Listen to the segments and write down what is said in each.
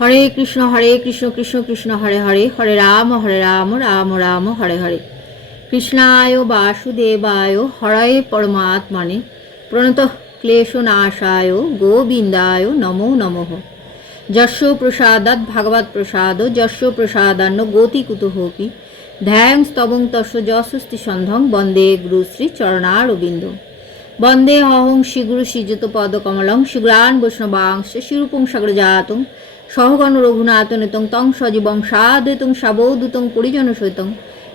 হরে কৃষ্ণ হরে কৃষ্ণ কৃষ্ণ কৃষ্ণ, হরে হরে হরে রাম হরে রাম রাম রাম, হরে হরে। কৃষ্ণায় বাসুদেবায় হরে পরমাত্মনে প্রণত ক্লেশনাশায় গোবিন্দায় নমো নমঃ। যস্য প্রসাদাৎ ভগবৎ প্রসাদ যস্য প্রসাদান্ন গতি কুতুহপি। ধ্যাং স্তবং তস্য যশস্তি সন্ধং, বন্দে গুরুশ্রী চরণারবিন্দ। বন্দে অহং শ্রীগুরু শ্রীযুত পদকমলং শ্রীগুরান বৈষ্ণবাংশ শিরূপং সাগরজাতং সহগণ রঘুনাথনিতং তং সজীবং সাদৈতং সাবৌদূতং পরিজন সহিতং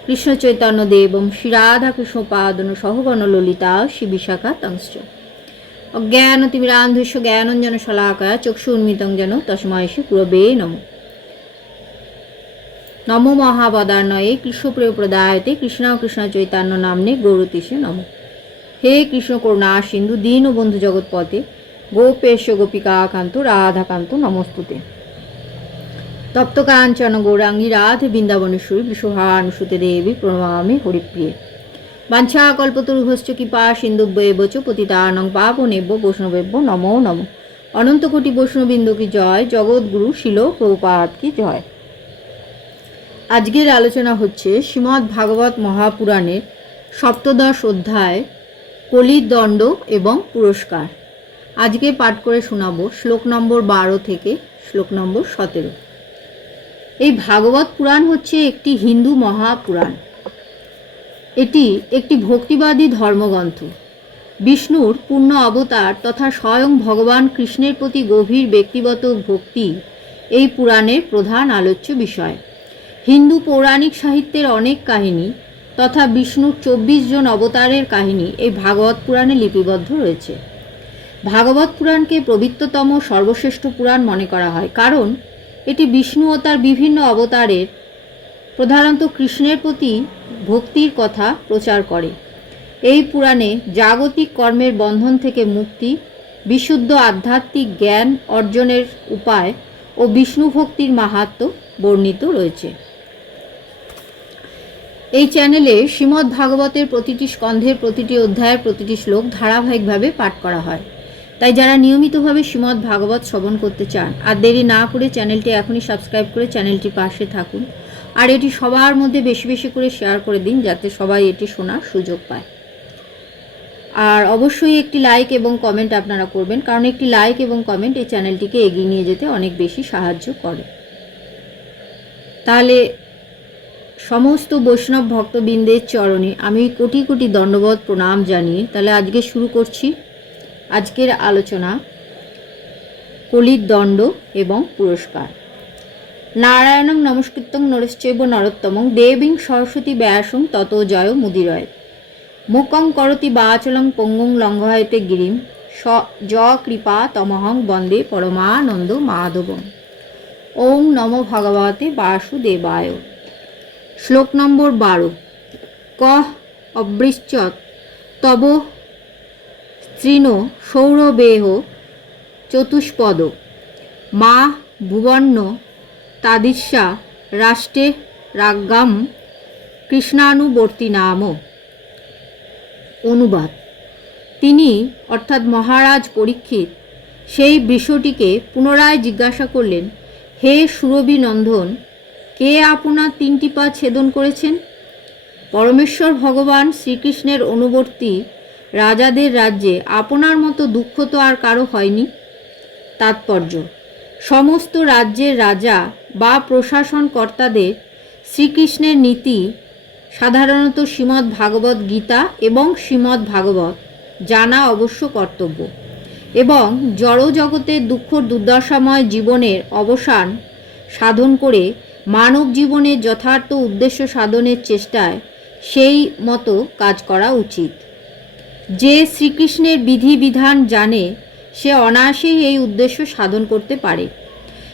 কৃষ্ণ চৈতন্য দেবং শ্রীরাধা কৃষ্ণ পাদন সহগণ ললিতা শ্রী বিশাখা তংশ্চ। অজ্ঞান তিমিরান্ধস্য জ্ঞানঞ্জন শলাকায় চক্ষু উন্মিতং যেন তস্ময় শ্রী গুরবে নম। নমো মহাবদার্ণয়ে কৃষ্ণপ্রিয় প্রদায়তে কৃষ্ণ কৃষ্ণ চৈতন্য নামনে গৌরতীশে নম। হে কৃষ্ণ করুণা সিন্ধু দীন বন্ধু জগৎপথে গোপেশ গোপিকাকান্ত রাধাকান্ত নমস্তুতে। তপ্ত কাঞ্চন গৌরাঙ্গী রাধে বৃন্দাবনেশ্বরী বিশ্বহানুসুতে দেবী প্রণমামি হরিপ্রিয়ে। বাঞ্ছা, কল্পতরুভশ্চ কৃপা সিন্ধুব্যেব চ পতিতানং পাপনেব্য বৈষ্ণবেব্য নমো নম। অনন্ত কোটি বৈষ্ণববৃন্দ কি জয় জগৎগুরু শিল প্রভুপাত কি জয়। আজকের আলোচনা হচ্ছে শ্রীমদ্ ভাগবত মহাপুরাণের সপ্তদশ অধ্যায়, কলির দণ্ড এবং পুরস্কার। আজকে পাঠ করে শোনাবো শ্লোক নম্বর বারো থেকে শ্লোক নম্বর সতেরো। এই ভাগবত পুরাণ হচ্ছে একটি হিন্দু মহাপুরাণ। এটি একটি ভক্তিবাদী ধর্মগ্রন্থ। বিষ্ণুর পূর্ণ অবতার তথা স্বয়ং ভগবান কৃষ্ণের প্রতি গভীর ব্যক্তিগত ভক্তি এই পুরাণের প্রধান আলোচ্য বিষয়। হিন্দু পৌরাণিক সাহিত্যের অনেক কাহিনী তথা বিষ্ণুর চব্বিশ জন অবতারের কাহিনী এই ভাগবত পুরাণে লিপিবদ্ধ রয়েছে। ভাগবত পুরাণকে পবিত্রতম সর্বশ্রেষ্ঠ পুরাণ মনে করা হয়। কারণ এটি বিষ্ণু ও তার বিভিন্ন অবতারের প্রধানত কৃষ্ণের প্রতি ভক্তির কথা প্রচার করে। এই পুরাণে জাগতিক কর্মের বন্ধন থেকে মুক্তি, বিশুদ্ধ আধ্যাত্মিক জ্ঞান অর্জনের উপায় ও বিষ্ণু ভক্তির মাহাত্ম বর্ণিত রয়েছে। এই চ্যানেলে শ্রীমদ্ ভাগবতের প্রতিটি স্কন্ধের প্রতিটি অধ্যায়ের প্রতিটি শ্লোক ধারাবাহিকভাবে পাঠ করা হয়। তাই যারা নিয়মিতভাবে শ্রীমদ্ ভাগবত শ্রবণ করতে চান, আর দেরি না করে চ্যানেলটি এখনই সাবস্ক্রাইব করে চ্যানেলটি পাশে থাকুন। আর এটি সবার মধ্যে বেশি বেশি করে শেয়ার করে দিন, যাতে সবাই এটি শোনার সুযোগ পায়। আর অবশ্যই একটি লাইক এবং কমেন্ট আপনারা করবেন, কারণ একটি লাইক এবং কমেন্ট এই চ্যানেলটিকে এগিয়ে নিয়ে যেতে অনেক বেশি সাহায্য করে। তাহলে সমস্ত বৈষ্ণব ভক্তবৃন্দের চরণে আমি কোটি কোটি দণ্ডবোধ প্রণাম জানিয়ে তাহলে আজকে শুরু করছি। আজকের আলোচনা কলির দণ্ড এবং পুরস্কার। নারায়ণং নমস্কৃতং নরশ্চৈব নরোত্তমং দেবীং সরস্বতী ব্যাসং তত জয় মুদিরয়। মুকং করতি বাচলং পঙ্গুং লঙ্ঘয়তে গিরিম। স য কৃপা তমহং বন্দে পরমানন্দ মাধবম ওং নম ভগবতে বাসুদেবায়। শ্লোক নম্বর বারো। কহ অবৃশ্চত। তব তৃণ সৌরবেহ চতুষ্পদ। মা ভুবন্ন তাদিস্যা রাষ্ট্রে রাজ্ঞাম কৃষ্ণানুবর্তী নাম অনুবাদ। তিনি অর্থাৎ মহারাজ পরীক্ষিত সেই বৃষটিকে পুনরায় জিজ্ঞাসা করলেন, হে সুরভি নন্দন কে আপনার তিনটি পা ছেদন করেছেন? পরমেশ্বর ভগবান শ্রীকৃষ্ণের অনুবর্তী রাজাদের রাজ্যে আপনার মতো দুঃখ তো আর কারও হয়নি? তাৎপর্য। সমস্ত রাজ্যের রাজা বা প্রশাসন কর্তাদের শ্রীকৃষ্ণের নীতি সাধারণত শ্রীমদ্ ভাগবত গীতা এবং শ্রীমদ্ ভাগবত, জানা অবশ্য কর্তব্য। এবং জড়জগতের দুঃখ দুর্দশাময় জীবনের অবসান সাধন করে মানব জীবনের যথার্থ উদ্দেশ্য সাধনের চেষ্টায় সেই মতো কাজ করা উচিত। যে শ্রীকৃষ্ণের বিধিবিধান জানে, সে অনায়াসেই এই উদ্দেশ্য সাধন করতে পারে।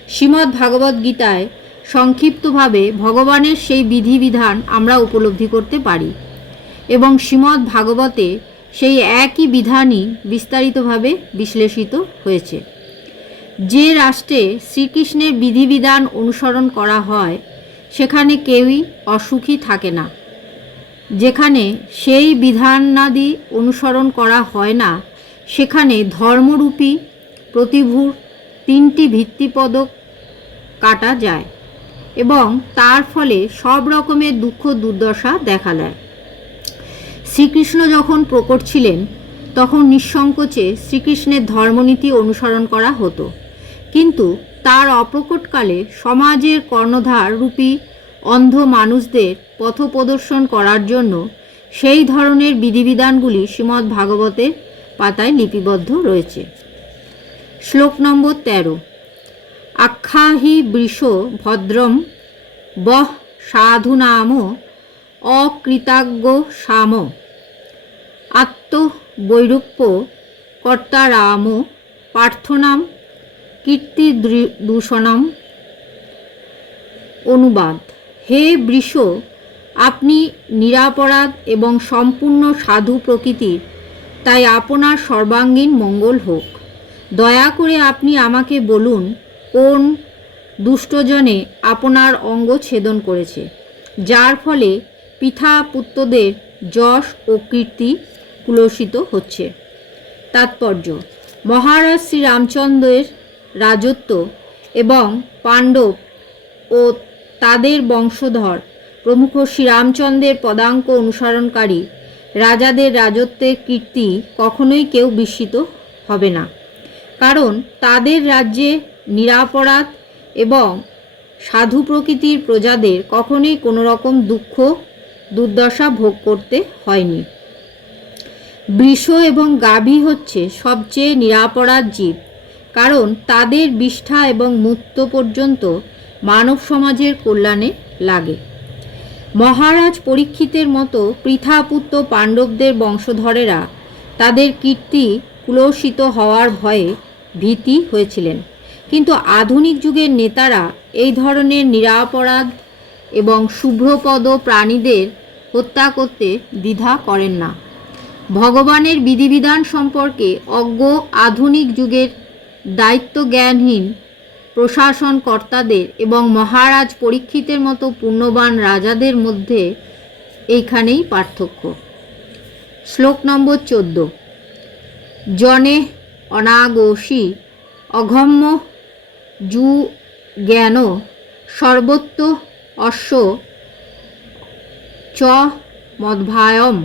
শ্রীমদ্ ভাগবত গীতায় সংক্ষিপ্তভাবে ভগবানের সেই বিধিবিধান আমরা উপলব্ধি করতে পারি এবং শ্রীমদ্ ভাগবতে সেই একই বিধানই বিস্তারিতভাবে বিশ্লেষিত হয়েছে। যে রাষ্ট্রে শ্রীকৃষ্ণের বিধিবিধান অনুসরণ করা হয়, সেখানে কেউই অসুখী থাকে না। যেখানে সেই বিধানাদি অনুসরণ করা হয় না, সেখানে ধর্মরূপী প্রতিভূর তিনটি ভিত্তিপদক কাটা যায় এবং তার ফলে সব রকমের দুঃখ দুর্দশা দেখা দেয়। শ্রীকৃষ্ণ যখন প্রকট ছিলেন, তখন নিঃসংকোচে শ্রীকৃষ্ণের ধর্মনীতি অনুসরণ করা হতো। কিন্তু তার অপ্রকটকালে সমাজের কর্ণধার রূপী অন্ধ মানুষদের পথপ্রদর্শন করার জন্য সেই ধরনের বিধিবিধানগুলি শ্রীমদ্ ভাগবতের পাতায় লিপিবদ্ধ রয়েছে। শ্লোক নম্বর তেরো। আখ্যাহি বৃষ ভদ্রম বহ সাধুনাম অকৃতাজ্ঞ সাম। আত্ম বৈরূপ্য কর্তারাম প্রার্থনাম কীর্তি দূষণম অনুবাদ। হে বৃষ, আপনি নিরাপরাধ এবং সম্পূর্ণ সাধু প্রকৃতির, তাই আপনার সর্বাঙ্গীন মঙ্গল হোক। দয়া করে আপনি আমাকে বলুন, কোন দুষ্টজনে আপনার অঙ্গ ছেদন করেছে, যার ফলে পিতা পুত্রদের যশ ও কীর্তি কুলসিত হচ্ছে। তাৎপর্য, মহারাজ শ্রী রামচন্দ্রের রাজত্ব এবং পাণ্ডব ও তাদের বংশধর। প্রমুখ শ্রীরামচন্দ্রের পদাঙ্ক অনুসরণকারী। রাজাদের রাজত্বের কীর্তি কখনোই কেউ বিস্মিত হবে না। কারণ তাদের রাজ্যে নিরাপরাধ এবং সাধু প্রকৃতির প্রজাদের কখনোই কোনো রকম দুঃখ, দুর্দশা ভোগ করতে হয়নি। বৃষ এবং গাভী হচ্ছে সবচেয়ে নিরাপরাধ জীব। কারণ তাদের বিষ্ঠা এবং মুক্ত পর্যন্ত মানব সমাজের কল্যাণে লাগে। মহারাজ পরীক্ষিতের মতো পৃথাপুত্র পাণ্ডবদের বংশধরেরা তাদের কীর্তি কুলসিত হওয়ার ভয়ে ভীতি হয়েছিলেন। কিন্তু আধুনিক যুগের নেতারা এই ধরনের নিরাপরাধ এবং শুভ্রপদ প্রাণীদের হত্যা করতে দ্বিধা করেন না। ভগবানের বিধিবিধান সম্পর্কে অজ্ঞ আধুনিক যুগের দায়িত্ব জ্ঞানহীন প্রশাসন কর্তাদের এবং মহারাজ পরীক্ষিতের মতো পুণ্যবান রাজাদের মধ্যে এইখানেই পার্থক্য। শ্লোক নম্বর চোদ্দ। জনে অনাগোষী অঘম্য যু জ্ঞান সর্বত্র অশ্ব চ মদ্ভায়ম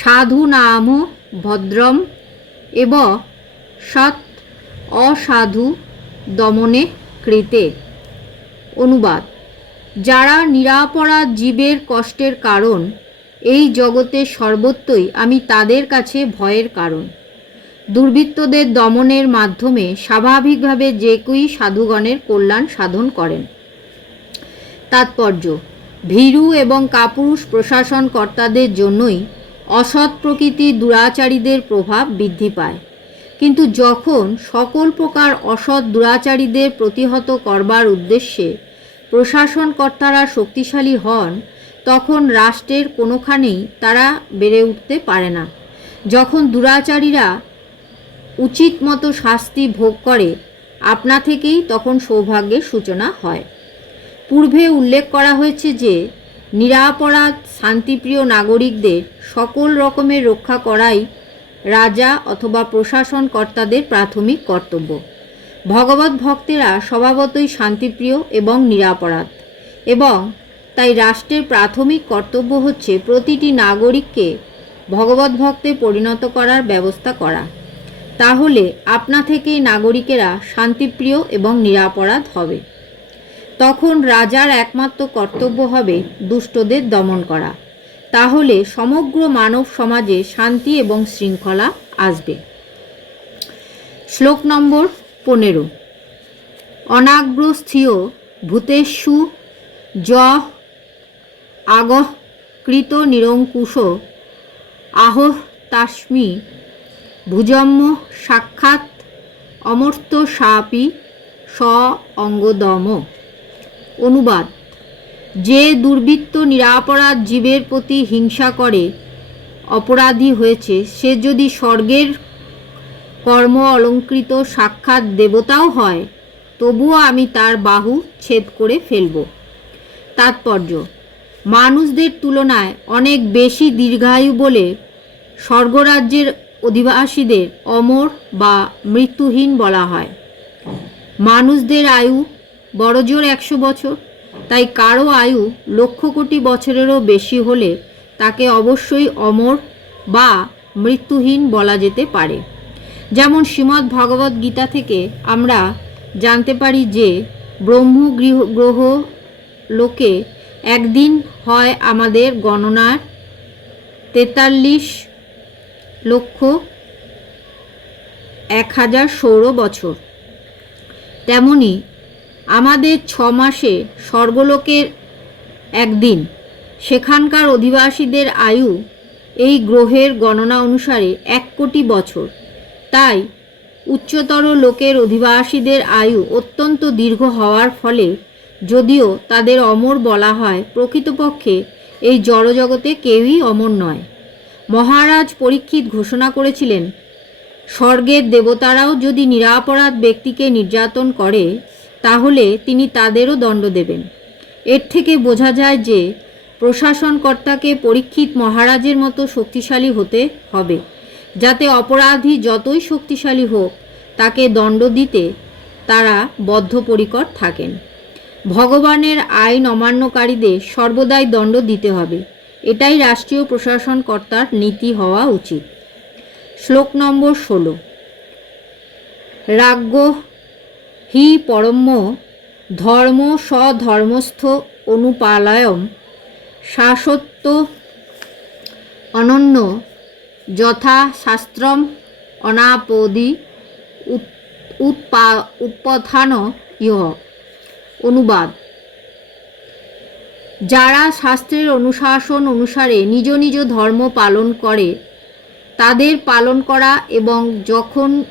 সাধু নাম ভদ্রম এব সৎ অসাধু দমনে কৃতে অনুবাদ, যারা নিরাপরাধ জীবের কষ্টের কারণ, এই জগতে সর্বত্রই আমি তাদের কাছে ভয়ের কারণ। দুর্বৃত্তদের দমনের মাধ্যমে স্বাভাবিকভাবে যে কেউই সাধুগণের কল্যাণ সাধন করেন। তাৎপর্য, ভীরু এবং কাপুরুষ প্রশাসন কর্তাদের জন্যই অসৎ প্রকৃতি দুরাচারীদের প্রভাব বৃদ্ধি পায়। কিন্তু যখন সকল প্রকার অসৎ দুরাচারীদের প্রতিহত করবার উদ্দেশ্যে প্রশাসনকর্তারা শক্তিশালী হন, তখন রাষ্ট্রের কোনোখানেই তারা বেড়ে উঠতে পারে না। যখন দুরাচারীরা উচিত মতো শাস্তি ভোগ করে, আপনা থেকেই তখন সৌভাগ্যের সূচনা হয়। পূর্বে উল্লেখ করা হয়েছে যে, নিরাপরাধ, শান্তিপ্রিয় নাগরিকদের সকল রকমের রক্ষা করাই রাজা অথবা প্রশাসন কর্তাদের প্রাথমিক কর্তব্য। ভগবত ভক্তেরা স্বভাবতই শান্তিপ্রিয় এবং নিরাপরাধ। এবং তাই রাষ্ট্রের প্রাথমিক কর্তব্য হচ্ছে প্রতিটি নাগরিককে ভগবত ভক্তে পরিণত করার ব্যবস্থা করা। তাহলে আপনা থেকেই নাগরিকেরা শান্তিপ্রিয় এবং নিরাপরাধ হবে। তখন রাজার একমাত্র কর্তব্য হবে দুষ্টদের দমন করা। তাহলে সমগ্র মানব সমাজে শান্তি এবং শৃঙ্খলা আসবে। শ্লোক নম্বর পনেরো। অনাগ্রস্থীয় ভূতেষু য আগহ কৃত নিরঙ্কুশ আহ তাস্মি ভুজম্ম সাক্ষাৎ অমর্ত্য সাপি স অঙ্গদম। অনুবাদ। যে দুর্বৃত্ত নিরাপরাধ জীবের প্রতি হিংসা করে, অপরাধী হয়েছে, সে যদি স্বর্গের কর্ম অলঙ্কৃত সাক্ষাৎ দেবতাও হয়, তবুও আমি তার বাহু ছেদ করে ফেলব। তাৎপর্য, মানুষদের তুলনায় অনেক বেশি দীর্ঘায়ু বলে স্বর্গরাজ্যের অধিবাসীদের অমর বা মৃত্যুহীন বলা হয়। মানুষদের আয়ু বড়জোর একশো বছর। তাই কারও আয়ু লক্ষ কোটি বছরেরও বেশি হলে তাকে অবশ্যই অমর বা মৃত্যুহীন বলা যেতে পারে। যেমন শ্রীমদ্ ভগবদ্ গীতা থেকে আমরা জানতে পারি যে ব্রহ্ম গ্রহ লোকে একদিন হয় আমাদের গণনার তেতাল্লিশ লক্ষ এক হাজার সৌর বছর। তেমনি আমাদের ছ মাসে স্বর্গলোকের একদিন। সেখানকার অধিবাসীদের আয়ু এই গ্রহের গণনা অনুসারে এক কোটি বছর। তাই উচ্চতর লোকের অধিবাসীদের আয়ু অত্যন্ত দীর্ঘ হওয়ার ফলে যদিও তাদের অমর বলা হয়, প্রকৃতপক্ষে এই জড়জগতে কেউই অমর নয়। মহারাজ পরীক্ষিত ঘোষণা করেছিলেন, স্বর্গের দেবতারাও যদি নিরাপরাধ ব্যক্তিকে নির্যাতন করে তাহলে তিনি তাদেরও দণ্ড দেবেন। এর থেকে বোঝা যায় যে প্রশাসনকর্তাকে পরীক্ষিত মহারাজের মতো শক্তিশালী হতে হবে, যাতে অপরাধী যতই শক্তিশালী হোক, তাকে দণ্ড দিতে তারা বদ্ধপরিকর থাকেন। ভগবানের আইন অমান্যকারীদের সর্বদাই দণ্ড দিতে হবে, এটাই রাষ্ট্রীয় প্রশাসনকর্তার নীতি হওয়া উচিত। শ্লোক নম্বর ষোলো। রাজ্ঞ হি পরম্য ধর্ম স্বধর্মস্থ অনুপালয়ম শাসত্ব অনন্য যথা শাস্ত্রম অনাপদি উৎ- উৎপা, উৎপথান ইহ। অনুবাদ। যারা শাস্ত্রের অনুশাসন অনুসারে নিজ নিজ ধর্ম পালন করে, তাদের পালন করা এবং যখন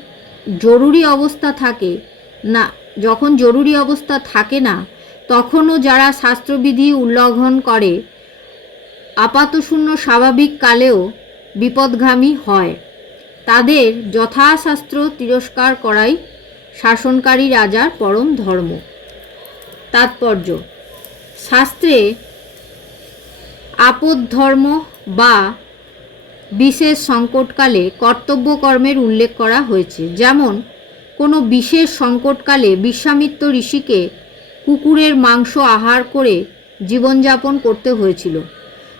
জরুরি অবস্থা থাকে না, যখন জরুরি অবস্থা থাকে না, তখনও যারা শাস্ত্রবিধি উল্লঙ্ঘন করে, আপাতশূন্য স্বাভাবিক কালেও বিপদগামী হয়। তাদের যথাশাস্ত্র তিরস্কার করাই শাসনকারী রাজার পরম ধর্ম। তাৎপর্য, শাস্ত্রে আপদ ধর্ম বা বিশেষ সংকটকালে কর্তব্য কর্মের উল্লেখ করা হয়েছে। যেমন কোনো বিশেষ সংকটকালে বিশ্বামিত্র ঋষিকে কুকুরের মাংস আহার করে জীবনযাপন করতে হয়েছিল।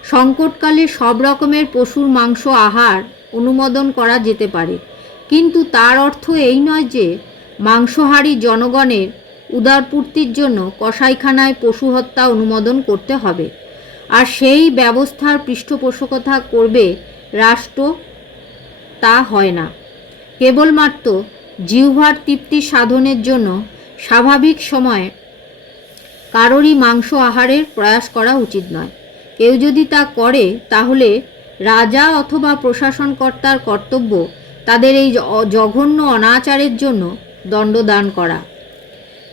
সংকটকালে সব রকমের পশুর মাংস আহার অনুমোদন করা যেতে পারে। কিন্তু তার অর্থ এই নয় যে মাংসহারী জনগণের উদারপূর্তির জন্য কসাইখানায় পশু হত্যা অনুমোদন করতে হবে। আর সেই ব্যবস্থার পৃষ্ঠপোষকতা করবে রাষ্ট্র তা হয় না। কেবলমাত্র জিহ্বার তৃপ্তি সাধনের জন্য স্বাভাবিক সময়ে কারোরই মাংস আহারের প্রয়াস করা উচিত নয়। কেউ যদি তা করে, তাহলে রাজা অথবা প্রশাসনকর্তার কর্তব্য তাদের এই জঘন্য অনাচারের জন্য দণ্ডদান করা।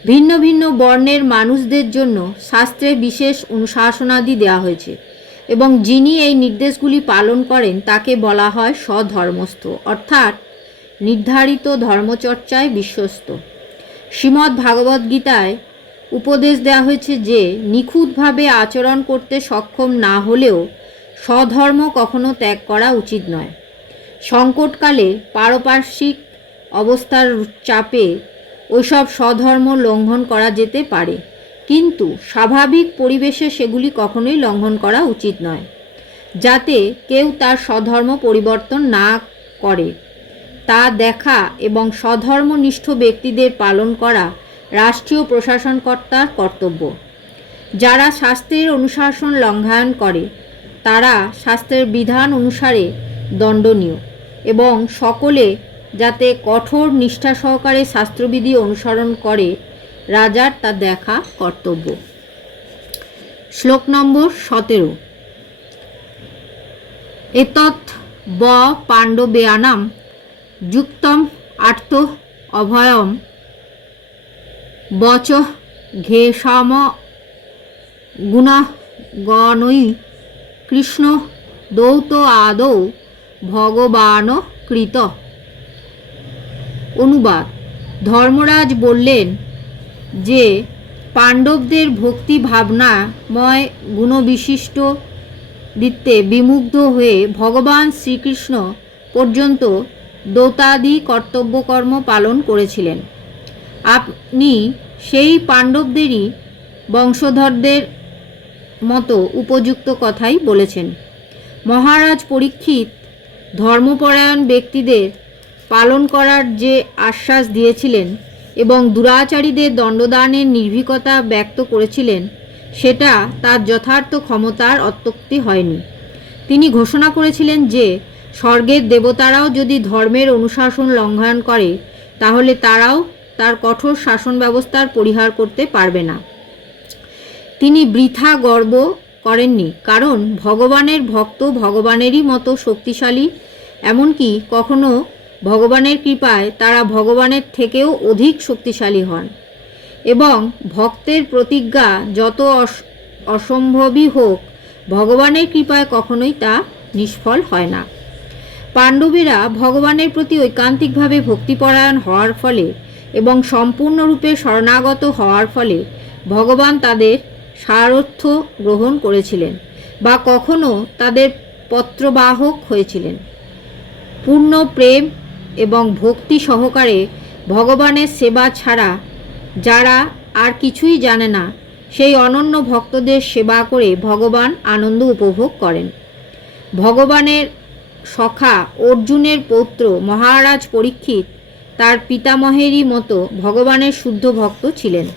ভিন্ন ভিন্ন বর্ণের মানুষদের জন্য শাস্ত্রে বিশেষ অনুশাসনাদি দেওয়া হয়েছে এবং যিনি এই নির্দেশগুলি পালন করেন, তাকে বলা হয় স্বধর্মস্থ। অর্থাৎ নির্ধারিত ধর্মচর্চায় বিশ্বস্ত। শ্রীমদ্ ভাগবত গীতায় উপদেশ দেওয়া হয়েছে যে, নিখুঁতভাবে আচরণ করতে সক্ষম না হলেও স্বধর্ম কখনো ত্যাগ করা উচিত নয়। সংকটকালে পারপার্শ্বিক অবস্থার চাপে ওইসব স্বধর্ম লঙ্ঘন করা যেতে পারে। কিন্তু স্বাভাবিক পরিবেশে সেগুলি কখনোই লঙ্ঘন করা উচিত নয়। যাতে কেউ তার স্বধর্ম পরিবর্তন না করে। তা দেখা এবং স্বধর্মনিষ্ঠ ব্যক্তিদের পালন করা রাষ্ট্রীয় প্রশাসনকর্তার কর্তব্য। যারা শাস্ত্রের অনুশাসন লঙ্ঘায়ন করে, তারা শাস্ত্রের বিধান অনুসারে দণ্ডনীয় এবং সকলে যাতে কঠোর নিষ্ঠা সহকারে শাস্ত্রবিধি অনুসরণ করে, রাজার তা দেখা কর্তব্য। শ্লোক নম্বর সতেরো। এতৎ ব পাণ্ডবেয়ানাম যুক্তম আর্ত অভয়ম বচ ঘেষাম গুণগণই কৃষ্ণ দৌত আদৌ ভগবান কৃত। অনুবাদ, ধর্মরাজ বললেন যে, পাণ্ডবদের ভক্তি ভাবনাময় গুণবিশিষ্ট দিতে বিমুগ্ধ হয়ে ভগবান শ্রীকৃষ্ণ পর্যন্ত দৌতাদি কর্তব্যকর্ম পালন করেছিলেন। আপনি সেই পাণ্ডবদেরই বংশধরদের মতো উপযুক্ত কথাই বলেছেন। মহারাজ পরীক্ষিত ধর্মপরায়ণ ব্যক্তিদের পালন করার যে আশ্বাস দিয়েছিলেন এবং দুরাচারীদের দণ্ডদানের নির্ভীকতা ব্যক্ত করেছিলেন, সেটা তার যথার্থ ক্ষমতার অত্যক্তি হয়নি। তিনি ঘোষণা করেছিলেন যে স্বর্গের দেবতারাও যদি ধর্মের অনুশাসন লঙ্ঘন করে, তাহলে তারাও তার কঠোর শাসন ব্যবস্থার পরিহার করতে পারবে না। তিনি বৃথা গর্ব করেননি, কারণ ভগবানের ভক্ত ভগবানেরই মতো শক্তিশালী, এমনকি কখনো ভগবানের কৃপায় তারা ভগবানের থেকেও অধিক শক্তিশালী হন। এবং ভক্তের প্রতিজ্ঞা যত অস- অসম্ভবই হোক, ভগবানের কৃপায় কখনোই তা নিষ্ফল হয় না। পাণ্ডবেরা ভগবানের প্রতি ঐকান্তিকভাবে ভক্তিপরায়ণ হওয়ার ফলে এবং সম্পূর্ণরূপে শরণাগত হওয়ার ফলে ভগবান তাদের সারথ্য গ্রহণ করেছিলেন বা কখনো তাদের পত্রবাহক হয়েছিলেন। পূর্ণ প্রেম এবং ভক্তি সহকারে ভগবানের সেবা ছাড়া যারা আর কিছুই জানে না, সেই অনন্য ভক্তদের সেবা করে ভগবান আনন্দ উপভোগ করেন। ভগবানের সখা অর্জুনের পৌত্র মহারাজ পরীক্ষিত তার পিতামহেরই মতো ভগবানের শুদ্ধ ভক্ত ছিলেন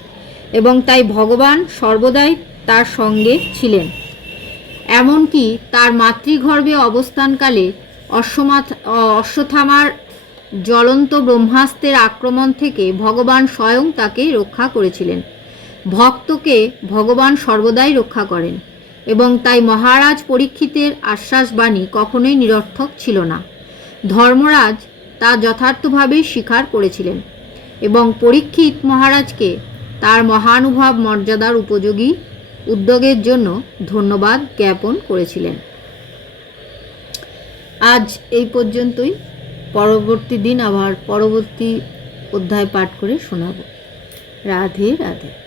এবং তাই ভগবান সর্বদাই তার সঙ্গে ছিলেন। এমনকি তার মাতৃগর্ভে অবস্থানকালে অশ্বমাথ, অ- অশ্বত্থামার জ্বলন্ত ব্রহ্মাস্ত্রের আক্রমণ থেকে ভগবান স্বয়ং তাকে রক্ষা করেছিলেন। ভক্তকে ভগবান সর্বদাই রক্ষা করেন। এবং তাই মহারাজ পরীক্ষিতের আশ্বাসবাণী কখনোই নিরর্থক ছিল না। ধর্মরাজ তা যথার্থভাবেই স্বীকার করেছিলেন এবং পরীক্ষিত মহারাজকে তার মহানুভব মর্যাদার উপযোগী উদ্যোগের জন্য ধন্যবাদ জ্ঞাপন করেছিলেন। আজ এই পর্যন্তই। পরবর্তী দিন আবার পরবর্তী অধ্যায় পাঠ করে শোনাব। রাধে রাধে।